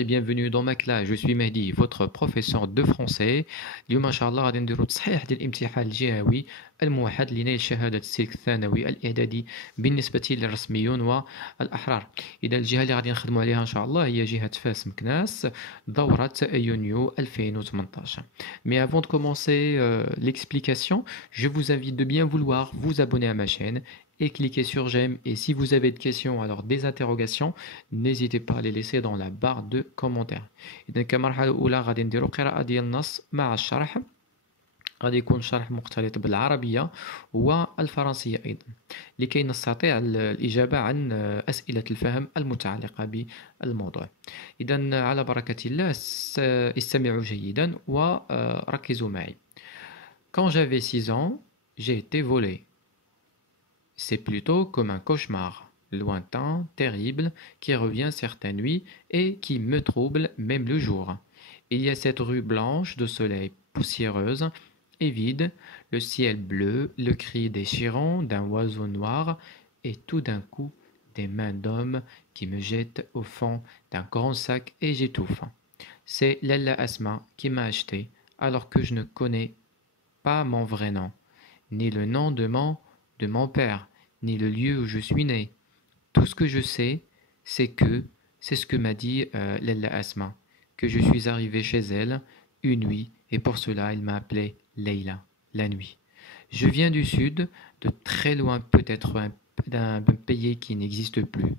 et bienvenue dans ma classe. Je suis Mehdi, votre professeur de français. اليوم إن شاء الله غادي نديرو تصحيح ديال الامتحان الجهوي الموحد لنيل شهادة السلك الثانوي الإعدادي بالنسبة للرسميون والأحرار. إذا الجهة اللي غادي نخدموا عليها إن شاء الله هي جهة فاس مكناس دورة يونيو 2018. Mais avant de commencer l'explication, je vous invite de bien vouloir vous abonner à ma chaîne et cliquez sur j'aime. Et si vous avez des questions, alors des interrogations, n'hésitez pas à les laisser dans la barre de commentaires. إذا كمرحلة أولى غادي نديرو قراءة ديال النص مع الشرح. غادي يكون شرح مختلط بالعربية والفرنسية أيضا لكي نستطيع الإجابة عن أسئلة الفهم المتعلقة بالموضوع. إذا على بركة الله استمعوا جيدا وركزوا معي. Quand j'avais 6 ans, j'ai été volé. C'est plutôt comme un cauchemar, lointain, terrible, qui revient certaines nuits et qui me trouble même le jour. Il y a cette rue blanche de soleil poussiéreuse et vide, le ciel bleu, le cri déchirant d'un oiseau noir, et tout d'un coup, des mains d'homme qui me jettent au fond d'un grand sac et j'étouffe. C'est Lalla Asma qui m'a acheté, alors que je ne connais pas mon vrai nom, ni le nom de mon père, ni le lieu où je suis né. Tout ce que je sais, c'est ce que m'a dit Lalla Asma, que je suis arrivé chez elle une nuit et pour cela elle m'a appelé Leila, la nuit. Je viens du sud, de très loin peut-être d'un pays qui n'existe plus.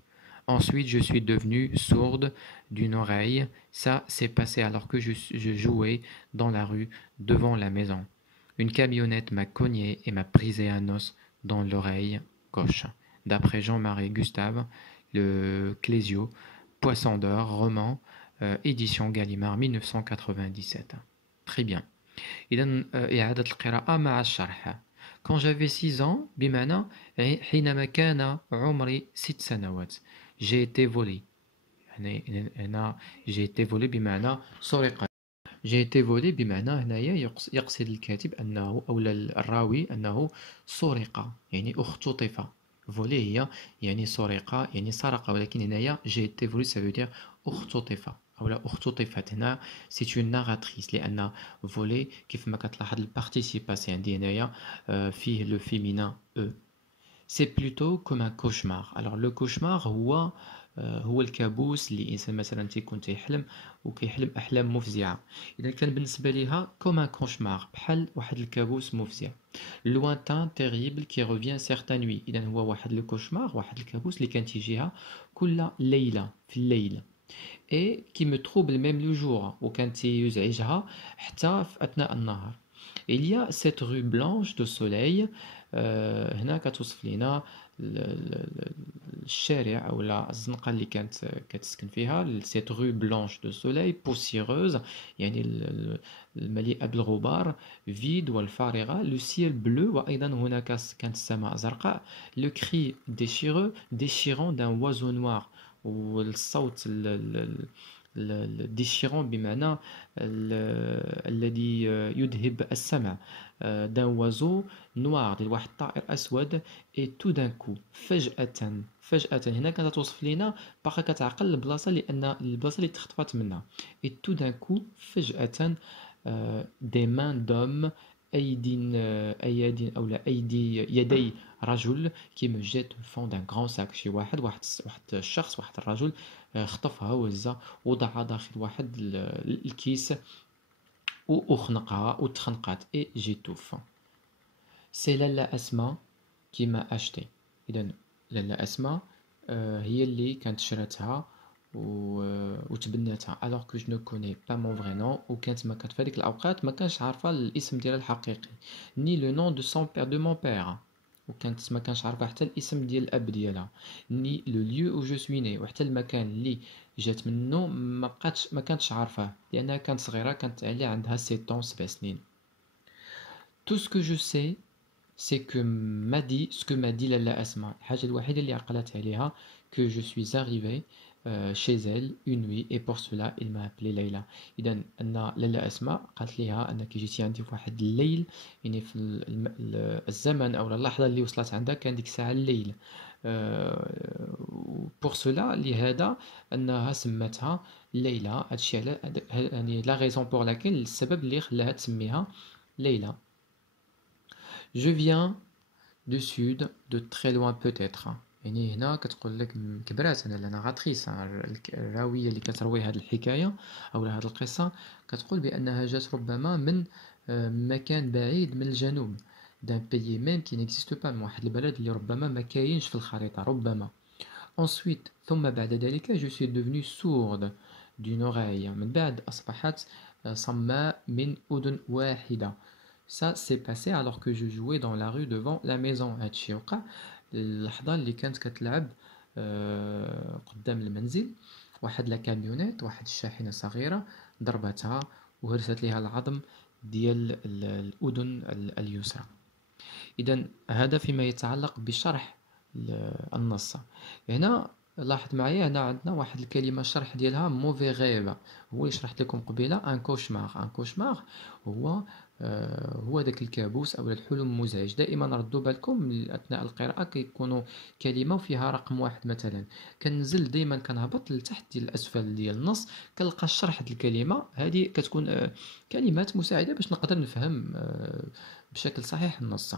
Ensuite, je suis devenue sourde d'une oreille. Ça s'est passé alors que je jouais dans la rue devant la maison. Une camionnette m'a cogné et m'a brisé un os dans l'oreille gauche. D'après Jean-Marie Gustave, le Clésio, Poisson d'or, roman, édition Gallimard 1997. Très bien. إذن إعادة القراءة مع الشرح. Quand j'avais 6 ans, بمعنى حينما كان عمري 6 سنوات. J'ai été volé. يعني هنا j'ai été volé بمعنى سرق. J'ai été volé بمعنى هنايا يقصد الكاتب أنه أو الراوي أنه سرق يعني اختطف. volé هي يعني سرق يعني سرق ولكن هنايا j'ai été volé ça veut dire اختطف أو لا اختطفت. هنا c'est une narratrice لأن volé كيف ما كتلاحظ البارتيسيباسي عندي هنايا فيه le féminin e. C'est plutôt comme un cauchemar. Alors le cauchemar هو الكابوس اللي الانسان مثلا تيكون تيحلم وكيحلم احلام مفزعه. اذا كان بالنسبه ليها كوم ان كوشمار بحال واحد الكابوس مفزع. lointain terrible qui revient certaines nuits. اذا هو واحد الكوشمار واحد الكابوس اللي كان تيجيها كل ليله في الليل. et qui me trouble même le jour وكان تيزعجها حتى في اثناء النهار. Il y a cette rue blanche de soleil. هنا كتوصف لنا الشارع أو الزنقة اللي كانت كتسكن فيها. cette rue blanche de soleil poussiéreuse يعني المليئة بالغبار vide والفارغة. le ciel bleu وأيضا هناك كانت السماء زرقاء. le cri déchirant d'un oiseau noir والصوت الديشيرون بمعنى الذي يذهب السمع d'un oiseau noir ديال واحد الطائر أسود. et tout d'un coup فجأة هنا كانت توصف لينا باقا كتعقل البلاصة لأن البلاصة اللي تخطفات منها. et tout d'un coup فجأة des mains d'homme أيدي أو لا يدي رجل qui me jette au fond d'un grand sac. شي واحد الشخص واحد الرجل خطفها وهزها وضعها داخل واحد الكيس وخنقها وتخنقات et j'étouffe. c'est Lalla Asma qui m'a acheté. إذا لالا أسماء هي اللي كانت شراتها وتبناتها alors que je ne connais pas mon vrai nom. وكانت ما كانت في هذيك الأوقات ما كانش عارفة الاسم ديالها الحقيقي ni le nom de son père de mon père وكانت ما كانش عارفة حتى الاسم ديال الأب ديالها ni le lieu où je suis né وحتى المكان اللي جات منه ما كانتش عارفاه لأنها كانت صغيرة كانت عليها عندها 7 سنين. tout ce que je sais c'est que m'a dit Lalla Asma. الحاجة الوحيدة اللي عقلت عليها que je suis arrivé chez elle une nuit et pour cela il m'a appelé Leïla. إذا أن لالا أسماء قالت ليها أنك جيتي عندي في واحد الليل، يعني في الزمن أو اللحظة اللي وصلت عندها كان ديك الساعة الليل. بور سولا لهذا أنها سمتها ليلى. هادشي على يعني لا غيزون بور لاكيل، السبب اللي خلاها تسميها ليلى. Je viens du sud de très loin peut-être. يعني هنا كتقول لك كبرات انا ناراتريس الراويه اللي كتروي هذه الحكايه او هذه القصه، كتقول بانها جات ربما من مكان بعيد من الجنوب، d'un pays même qui n'existe pas، من واحد البلد اللي ربما ما كاينش في الخريطه ربما. ensuite ثم بعد ذلك je suis devenue sourde d'une oreille، من بعد اصبحت صماء من اذن واحده. Ça s'est passé alors que je jouais dans la rue devant la maison. هادشي وقع اللحظة اللي كانت كتلعب قدام المنزل، واحد لا كاميونيت، واحد الشاحنة صغيرة ضربتها وهرست لها العظم ديال الأذن اليسرى. إذا هذا فيما يتعلق بشرح النص. هنا لاحظ معايا هنا عندنا واحد الكلمة الشرح ديالها موفي غيب، هو اللي شرحت لكم قبيله ان كوشمار. ان كوشمار هو داك الكابوس او الحلم المزعج. دائما ردوا بالكم اثناء القراءة كيكونوا كلمة وفيها رقم واحد مثلا، كنزل دائما كنهبط لتحت ديال الاسفل ديال النص كنلقى الشرح ديال الكلمة هذه كتكون كلمات مساعدة باش نقدر نفهم بشكل صحيح النص.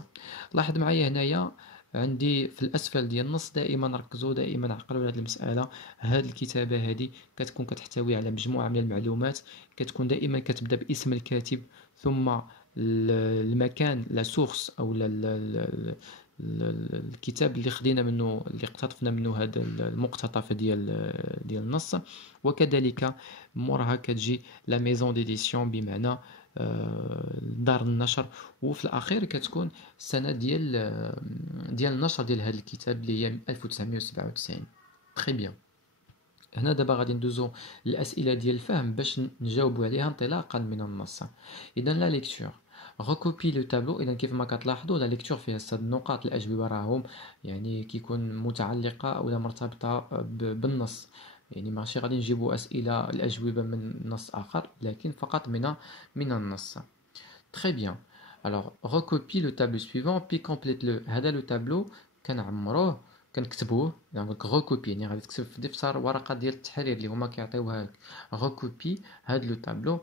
لاحظ معايا هنايا عندي في الاسفل ديال النص، دائما ركزوا دائما عقلوا هذه المساله. هذه الكتابه هذه كتكون كتحتوي على مجموعه من المعلومات، كتكون دائما كتبدا باسم الكاتب ثم المكان لا سورس او الكتاب اللي خدينا منه اللي اقتطفنا منه هذا المقتطف ديال النص، وكذلك موراها كتجي لا ميزون ديديسيون بمعنى دار النشر، وفي الاخير كتكون السنه ديال النشر ديال هذا الكتاب اللي هي 1997. تري بيان. هنا دابا غادي ندوزو الاسئله ديال الفهم باش نجاوبوا عليها انطلاقا من النص. اذا لا ليكتور ريكوبي لو تابلو. اذا كيف ما كتلاحظوا لا ليكتور فيها 6 نقاط، الاجوبه راهم يعني كيكون متعلقه او مرتبطه بالنص، يعني ماشي غادي نجيبوا اسئله الاجوبه من نص اخر لكن فقط من النص. تري بيان. alors recopie le tableau suivant puis complète-le. هذا لو تابلو كنعمروه كنكتبوه، يعني recopie يعني غادي تكتب في دفتر ورقه ديال التحرير اللي هما كيعطيوها لك. recopie هذا لو تابلو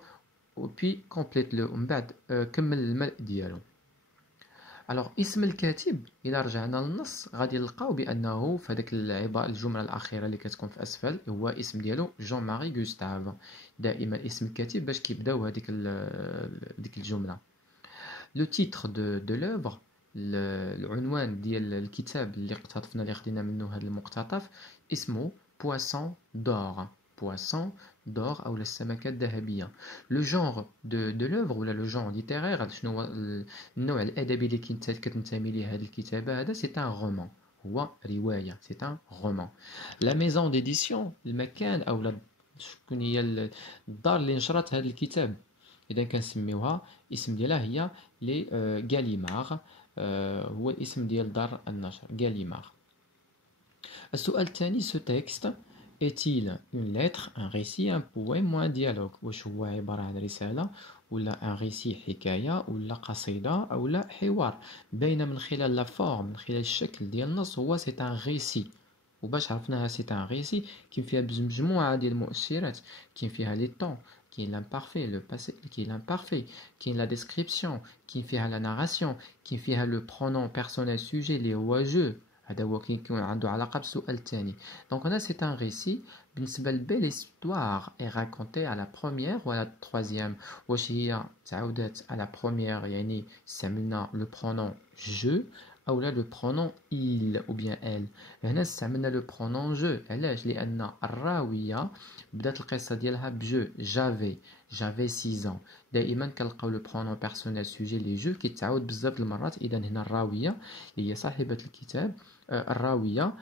وبي complète-le ومن بعد كمل الملء ديالو. الوغ اسم الكاتب اذا رجعنا للنص غادي نلقاو بانه في هذيك العباره الجمله الاخيره اللي كتكون في اسفل هو اسم ديالو جون ماري غوستاف. دائما اسم الكاتب باش كيبداو هذيك ديك الجمله. لو تيتر دو لوفر، العنوان ديال الكتاب اللي اقتطفنا اللي خدينا منه هذا المقتطف اسمه بواسون دور. بواسون دور او السمكه الذهبيه. لو جونغ دو لوفر ولا لو جونغ ليتيرير، شنو هو النوع الادبي اللي كتنتمي ليه هذه الكتابه؟ هذا سي ان رومان، هو روايه، سي ان رومان. لا ميزون ديديسيون، المكان او شكون هي الدار اللي نشرت هذا الكتاب، اذا كنسميوها اسم ديالها هي لي غاليمار، هو الاسم ديال دار النشر غاليمار. السؤال الثاني، ce texte est-il une lettre, un récit, un poème ou un dialogue؟ واش هو عبارة عن رسالة ولا ان ريسي حكاية ولا قصيدة أو لا حوار؟ باينة من خلال لا فورم، من خلال الشكل ديال النص، هو سي ان ريسي. وباش عرفناها سي ان ريسي كاين فيها مجموعة ديال المؤشرات، كاين فيها لي طون، كاين l'imparfait, le passé qui est l'imparfait, كاين la description، كاين فيها la narration، كاين فيها le pronom personnel sujet اللي هو je. هذا هو كيكون عنده علاقة بالسؤال الثاني. دونك هنا سي ان ريسي. بالنسبة لبي l'histoire est racontée à la première ou à la troisième؟ واش هي تعاودات à la première يعني استعملنا le pronom je أو لا le pronom il ou bien elle؟ هنا استعملنا le pronom je. علاش؟ لأن الراوية بدات القصة ديالها بجو. جافي 6 ans. دائما كنلقاو لو برونون بيرسونيل سوجي لي جو كيتعاود بزاف المرات. اذا هنا الراويه هي صاحبه الكتاب، الراويه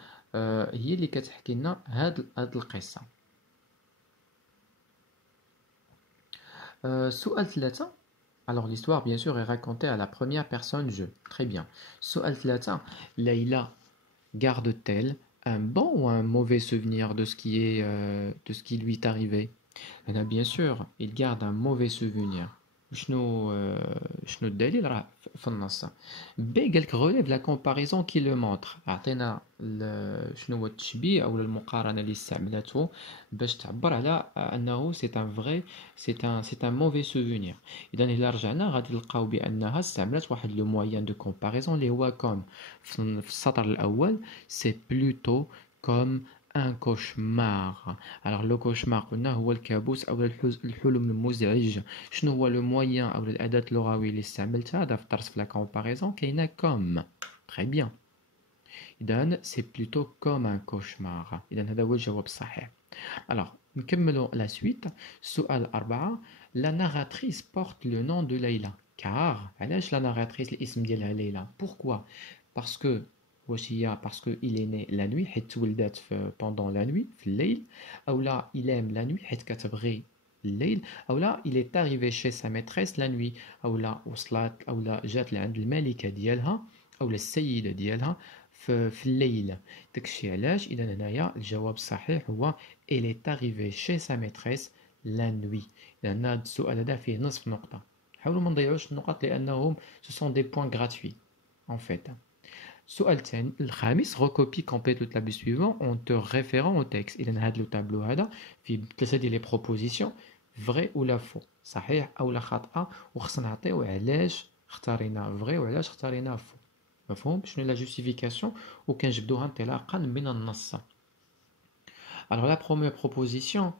هي اللي كتحكي لنا هاد القصه. سؤال 3. alors l'histoire bien sûr est racontée à la première personne je. très bien. سؤال 3. Leïla garde-t-elle un bon ou un mauvais souvenir de ce qui lui est arrivé. Bien sûr, il garde un mauvais souvenir. شنو شنو الدليل راه في النص ب قال لك relève la comparaison qui le montre عطينا شنو هو التشبيه او المقارنه اللي استعملته باش تعبر على انه سي ان فري سي ان موفي سوفونير. اذا الا رجعنا غادي نلقاو بانها استعملت واحد لو موين دو كومباريزون اللي هو كوم في السطر الاول سي بلوتو كوم ان كوشمار. alors لو كوشمار قلنا هو الكابوس او الحلم المزعج. شنو هو لو موين او الاداه اللغويه اللي استعملتها هذا في الدرس في لا كومباريزون كاينه كوم. تري بيان. اذا سي بلوتو كوم ان كوشمار. اذا هذا هو الجواب الصحيح. alors نكملوا لا سويت. السؤال 4 لا ناراتريس بورت لو نون دو ليلى. كار علاش لا ناراتريس الاسم ديالها ليلى؟ بوركوا؟ باسكو واش هي باسكو il est né la nuit حيت تولدات في pendant la nuit في الليل، او لا il aime la nuit حيت كتبغي الليل، او لا il est arrivé chez sa maîtresse la nuit، او لا وصلت او لا جات لعند الملكة ديالها او لا السيدة ديالها في الليل. داكشي علاش اذا هنايا الجواب الصحيح هو il est arrivé chez sa maîtresse la nuit. لان هذا السؤال هذا فيه نصف نقطة. حاولوا ما نضيعوش النقط لانهم ce sont des points gratuits en fait. السؤال الثاني الخامس recopie complète le tableau suivant en te référant au texte. إذا هذا التابلو هذا فيه ثلاثة ديال لي بروبوزيسيون فري ولا فو، صحيح أو لا خاطئة، وخصنا نعطيو علاش اختارينا فري وعلاش اختارينا فو. مفهوم شنو لا جوستيفيكاسيون وكنجبدوها انطلاقا من النص. Alors la première proposition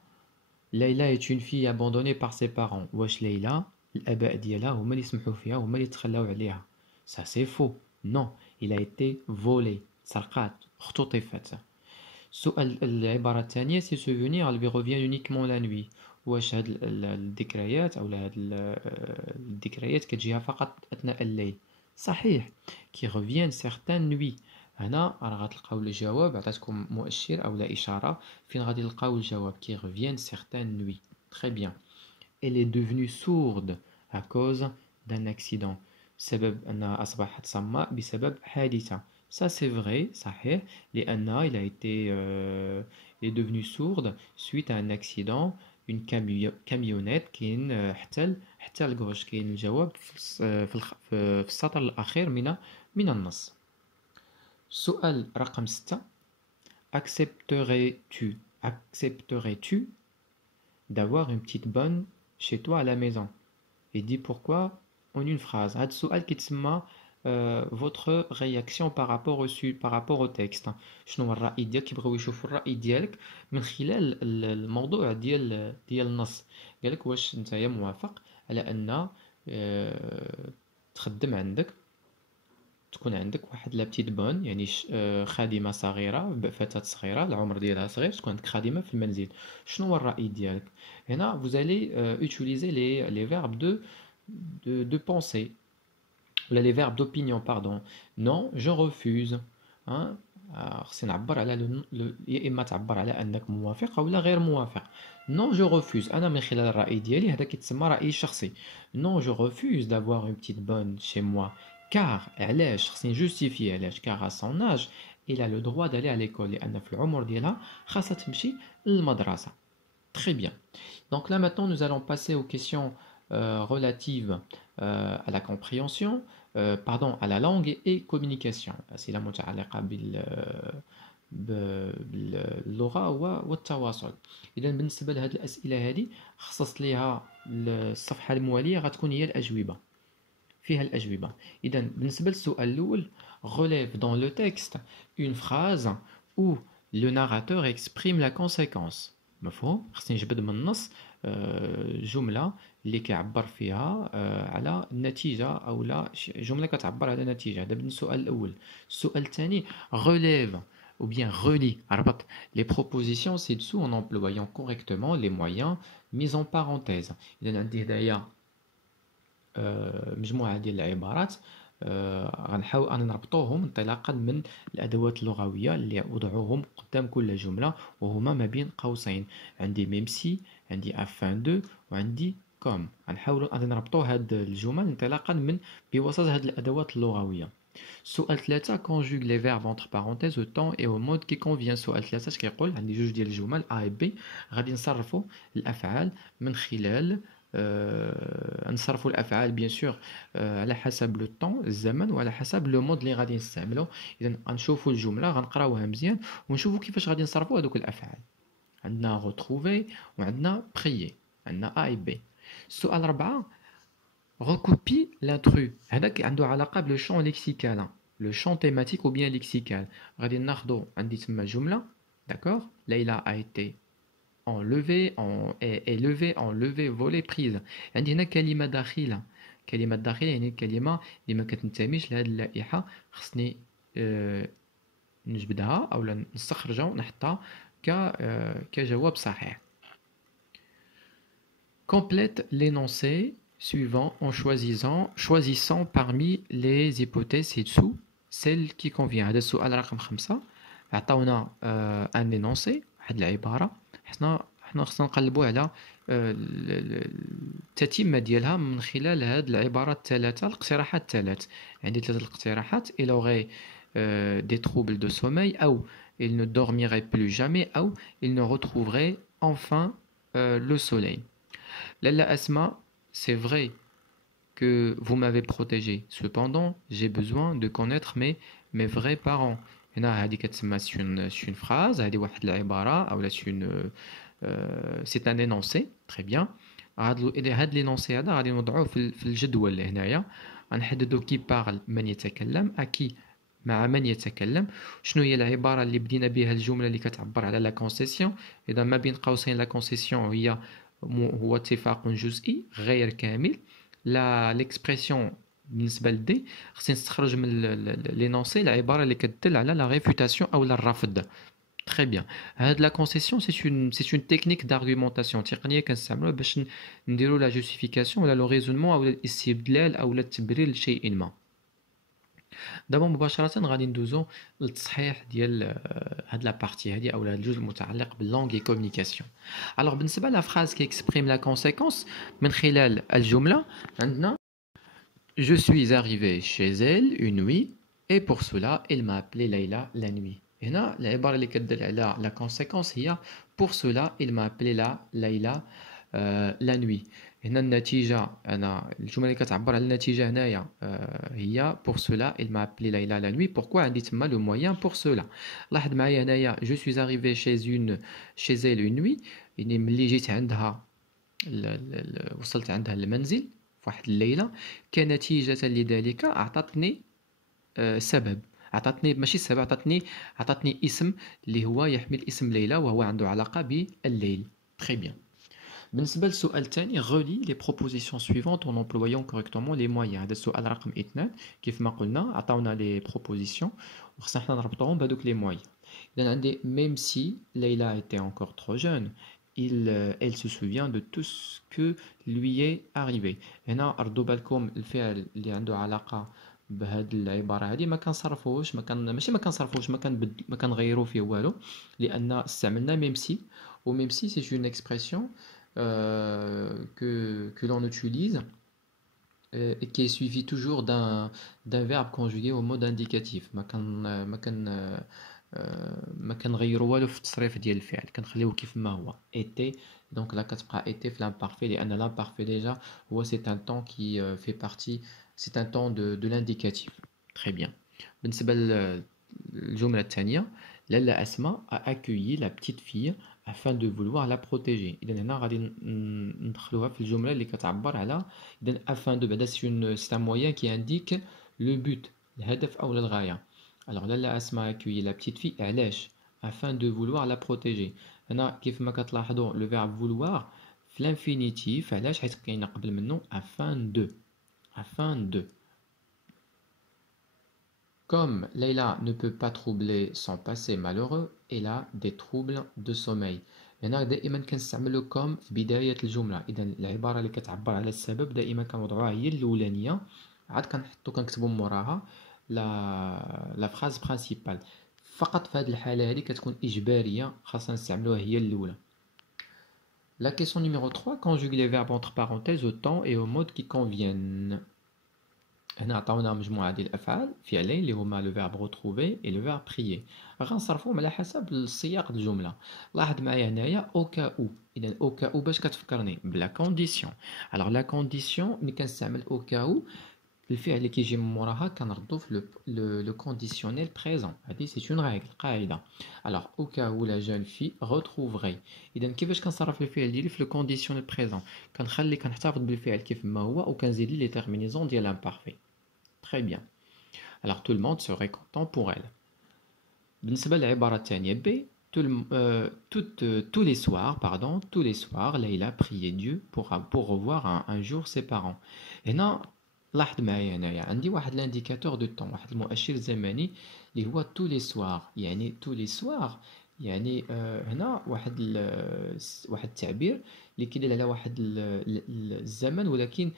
ليلى est une fille abandonnée par ses parents. واش ليلى الآباء ديالها هما اللي سمحوا فيها هما اللي تخلاو عليها؟ Ça c'est faux. Non, il a été volé. سرقات اختطفت. السؤال العبارة الثانية سي سوفونير اللي revient uniquement la nuit. واش هاد الذكريات او هاد الذكريات كتجيها فقط اثناء الليل؟ صحيح كي reviennent certaines nuits. هنا راه غتلقاو الجواب عطاتكم مؤشر او لا اشارة فين غادي نلقاو الجواب كي reviennent certaines nuits. Très bien. Elle est devenue sourde à cause d'un accident. سبب أنها أصبحت صماء بسبب حادثة. Ça c'est vrai, صحيح، لأنها il est devenu sourde suite à un accident une camionnette كاين حتى الكوش. كاين الجواب في السطر الأخير من النص. السؤال رقم 6 accepterais-tu d'avoir une petite bonne chez toi à la maison et dis pourquoi en une phrase. هذا السؤال كيتسمى votre réaction par rapport au texte. شنو هو الرأي ديالك؟ كيبغيو يشوفوا الرأي ديالك من خلال الموضوع ديال النص. قالك واش نتايا موافق على ان تخدم عندك تكون عندك واحد لا بتيت بون يعني خادمه صغيره فتاه صغيره العمر ديالها صغير تكون عندك خادمه في المنزل. شنو هو الرأي ديالك؟ هنا vous allez utiliser les verbes de penser ولا les verbes d'opinion pardon. non je refuse hein. خصنا نعبر على يا اما تعبر على انك موافق او لا غير موافق. non je refuse انا من خلال الرأي ديالي هذا كيتسمى رأي شخصي. non je refuse d'avoir une petite bonne chez moi car علاش خصني جوستيفي علاش car à son âge il a le droit d'aller à l'école لان في العمر ديالها خاصها تمشي للمدرسة. Très bien. Donc là maintenant nous allons passer aux questions relatives à la compréhension pardon à la langue et communication. C'est la متعلقة باللغة والتواصل. إذا بالنسبة لهذه الأسئلة هذه خصصت لها الصفحة الموالية غتكون هي الأجوبة فيها الأجوبة. إذا بالنسبة للسؤال الأول relève dans le texte une phrase où le narrateur exprime la conséquence. مفهوم؟ خصني نجبد من النص جملة اللي كيعبر فيها على النتيجة أو لا جملة كتعبر على نتيجة. هذا بالسؤال الأول. السؤال الثاني relève ou bien relie ربط les propositions ci-dessous en employant correctement les moyens mis en parenthèse. إذا عندي هدايا مجموعة ديال العبارات غنحاول أن نربطوهم انطلاقا من الأدوات اللغوية اللي وضعوهم قدام كل جملة وهما ما بين قوسين. عندي même si عندي afin de وعندي كوم. غنحاولوا غادي نربطوا هاد الجمل انطلاقا من بواسطة هاد الأدوات اللغوية. سؤال 3 conjugue les verbes entre parenthèses au temps et au mode qui convient. سؤال 3 اش كيقول؟ عندي جوج ديال الجمل A و B غادي نصرفوا الأفعال من خلال نصرفوا الأفعال بيان سور على حسب لو طون الزمن وعلى حسب لو مود اللي غادي نستعملو. إذا غنشوفوا الجملة غنقراوها مزيان ونشوفوا كيفاش غادي نصرفوا هذوك الأفعال. عندنا retrouver وعندنا prier، عندنا A et B. السؤال 4 recopie l'intrus. هذاك عنده علاقة بلو champ lexical، le champ thématique ou bien lexical. غادي ناخذوا عندي تما جملة d'accord. Leïla a été enlevée est levée enlevée volée prise. عندي هنا كلمة داخلة. كلمة داخلة يعني الكلمة اللي ما كتنتميش لهذه اللائحة خصني نجبدها أو نستخرجها ونحطها كجواب صحيح. Complète l'énoncé suivant en choisissant parmi les hypothèses ci-dessous celle qui convient. هذا السؤال رقم 5 عطاونا ان énoncé واحد العبارة، حنا خصنا نقلبوا على التتمة ديالها من خلال هاد العبارات الثلاثة، الاقتراحات الثلاث. عندي 3 الاقتراحات: il aurait des troubles de sommeil أو il ne dormirait plus jamais أو il ne retrouverait enfin le soleil. Lalla Asma, c'est vrai que vous m'avez protégé. Cependant, j'ai besoin de connaître mes vrais parents. C'est une phrase, c'est un énoncé. Très bien. هاد l'énoncé هذا غادي نوضعوه في الجدول هنايا. غنحددو كي بارل من يتكلم، أكي مع من يتكلم، شنو هي العبارة اللي بدينا بها الجملة اللي كتعبر على لا كونسيسيون. إذا ما بين قوسين لا كونسيسيون هو اتفاق جزئي غير كامل. لا ليكسبرسيون بالنسبه لدي خصني نستخرج من لينونسي العباره اللي كتدل على لا ريفوتاسيون او الرفض. تري بيان. هاد لا كونسيسيون سي اون تكنيك دارغومونطاسيون، تقنيه كنستعملوها باش نديروا لا جوستيفيكاسيون ولا لو ريزونمون او الاستدلال او التبرير لشيء ما. دابا مباشرة غادي ندوزو للتصحيح ديال هاد لا بارتي هادي او الجزء المتعلق باللونغ اي كومونيكاسيون. الوغ بالنسبة لا فراز كي اكسبريم لا كونسيكونس من خلال الجملة عندنا Je suis arrivé chez elle une nuit et pour cela elle m'a appelé Leïla la nuit. هنا العبارة اللي كتدل على لا كونسيكونس هي pour cela il m'a appelé Leïla la nuit. هنا النتيجة، أنا الجملة اللي كتعبر على النتيجة هنايا هي pour cela il m'a appelé Leïla la nuit. Pourquoi عندي تما le moyen pour cela. لاحظ معايا هنايا je suis arrivé chez elle une nuit، يعني ملي جيت عندها وصلت عندها المنزل في واحد الليلة، كنتيجة لذلك أعطتني سبب، أعطتني ماشي سبب، أعطتني اسم اللي هو يحمل اسم ليلى وهو عنده علاقة بالليل. Très bien. بالنسبة للسؤال الثاني relie les propositions suivantes en employant correctement les moyens. هذا السؤال رقم 2 كيف ما قلنا عطاونا les propositions وخصنا حنا نربطوهم بهذوك les moyens. إذا عندي même si Leïla était encore trop jeune elle se souvient de tout ce que lui est arrivé. هنا ردوا بالكم الفعل اللي عنده علاقة بهاد العبارة هذه ما كنصرفوش ما كنغيروا فيه والو، لأن استعملنا même si و même si c'est une expression que l'on utilise et qui est suivie toujours d'un verbe conjugué au mode indicatif. ما كنغيروا والو في التصريف ديال الفعل، كنخليوه كيف ما هو était. دونك لا كتبقى était في l'imparfait لأن l'imparfait déjà هو c'est un temps qui fait partie، c'est un temps de l'indicatif. Très bien. بالنسبة للجملة الثانية لالا أسماء a accueilli la petite fille afin de vouloir la protéger. إذا هنا غادي ندخلوها في الجملة اللي كتعبر على إذا afin de بعدا c'est un moyen qui indique le but، الهدف أو الغاية. Alors لالا أسماء a accueilli la petite fille علاش afin de vouloir la protéger. هنا كيف ما كتلاحظوا le verbe vouloir في l'infinitif علاش حيت كاين قبل منه afin de. Comme Leïla ne peut pas troubler son passé malheureux, elle a des troubles de sommeil. هنا دائما كنستعملو كوم في بداية الجملة. إذا العبارة اللي كتعبر على السبب دائما كنوضعوها هي الأولانية، عاد كنكتبو موراها لا فراز برينسيبال. فقط في هذه الحالة هذه كتكون إجبارية، خاصنا نستعملوها هي الأولى. La question numéro 3, conjugue les verbes entre parenthèses au temps et au mode qui conviennent. هنا عطاونا مجموعة ديال الأفعال فعلين اللي هما لو فيرب retrouver et le verbe prier. غنصرفوهم على حسب السياق الجملة. لاحظ معايا هنايا au cas où. إذا au cas où باش كتفكرني بلا كونديسيون. alors la condition ملي كنستعمل au cas où الفعل اللي كيجي من موراها كنردو في لو كونديسيونيل بريزون. هذه سي اون ريغل قاعده. alors au cas où la jeune fille retrouverait. اذا كيفاش كنصرف الفعل ديالي في لو كونديسيونيل بريزون؟ كنحتفظ بالفعل كيف ما هو وكنزيد ليه لي تيرمينيزون ديال امبارفي. très bien. alors tout le monde serait content pour elle. بالنسبه للعباره الثانيه ب tous les soirs, pardon, tous les soirs, Leïla priait Dieu pour revoir un jour ses parents. هنا لاحظ معايا هنايا عندي واحد لانديكاتور دو طون، واحد المؤشر زمني اللي هو تو لي سوار. يعني تو لي سوار يعني هنا واحد التعبير اللي كيدل على واحد الزمن، ولكن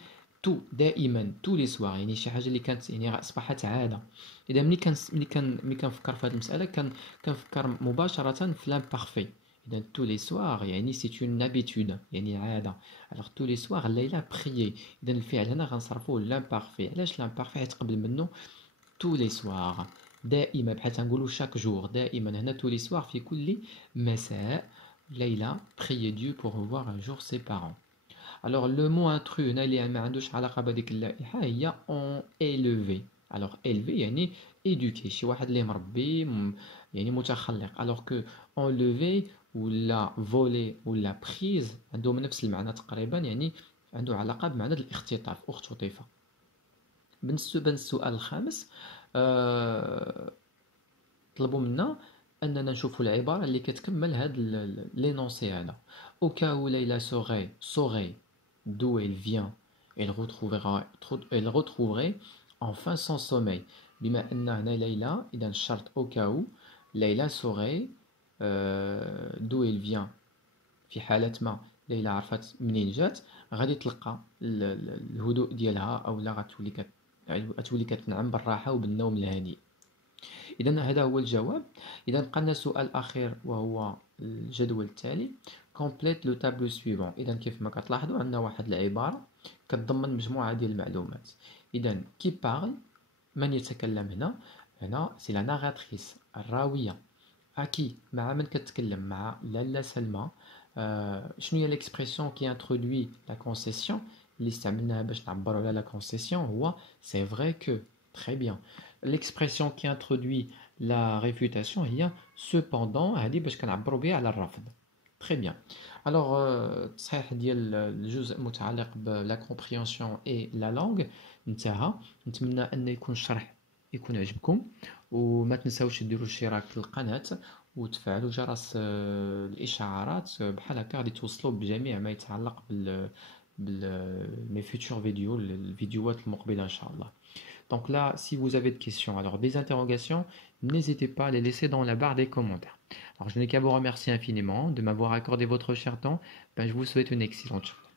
تو دائما تو لي سوار يعني شي حاجه اللي كانت يعني اصبحت عاده. اذا ملي كنفكر في هذه المساله كنفكر مباشره في لامبارفي. إذا tous les soirs يعني c'est une habitude يعني عادة. alors tous les soirs ليلى prier. إذا الفعل هنا غنصرفوه لامبارفي. علاش لامبارفي؟ حيت قبل منه tous les soirs دائما، بحال تنقولوا chaque jour دائما. هنا tous les soirs في كل مساء ليلى prier Dieu pour revoir un jour ses parents. alors le mot intrus هنا اللي ما عندوش علاقة بهذيك اللائحة هي on élevé. alors élevé يعني éduqué، شي واحد اللي مربي يعني متخلق. alors que enlever ولا فولي ولا بريز عندهم نفس المعنى تقريبا، يعني عنده علاقة بمعنى الاختطاف، اختطف. بالنسبة للسؤال الخامس طلبوا منا أننا نشوفوا العبارة اللي كتكمل هاد لينونسي هذا. au cas où Leïla saurait d'où elle vient elle retrouverait enfin son sommeil. بما أن هنا ليلى إذا الشرط au cas où ليلى saurait d'où elle vient. في حالة ما ليلى عرفت منين جات غادي تلقى الهدوء ديالها أو لا غتولي كتنعم بالراحة وبالنوم الهادئ. إذا هذا هو الجواب. إذا بقى لنا سؤال أخير وهو الجدول التالي complète le tableau suivant. إذا كيف ما كتلاحظوا عندنا واحد العبارة كتضمن مجموعة ديال المعلومات. إذا qui parle من يتكلم هنا سي لا ناراتريس الراوية. أكي مع من كتكلم؟ مع لالا سلمى. شنو هي ليكسبرسيون كي انترودوي لا كونسيسيون اللي استعملناها باش نعبروا على لا كونسيسيون هو سي فري كو. très bien. l'expression qui introduit la réfutation هي cependant، هذه باش كنعبروا بها على الرفض. très bien. alors التصحيح ديال الجزء المتعلق بلا كومبريهنسيون اي لا لونغ انتهى. نتمنى ان يكون الشرح يكون عجبكم، وما تنساوش ديروا اشتراك في القناة وتفعلوا جرس الاشعارات بحال هكا غادي توصلوا بجميع ما يتعلق mes futures vidéos، الفيديوهات المقبلة ان شاء الله. donc là si vous avez des questions, alors des interrogations, n'hésitez pas à les laisser dans la barre des commentaires. alors je n'ai qu'à vous remercier infiniment de m'avoir accordé votre cher temps. je vous souhaite une excellente journée.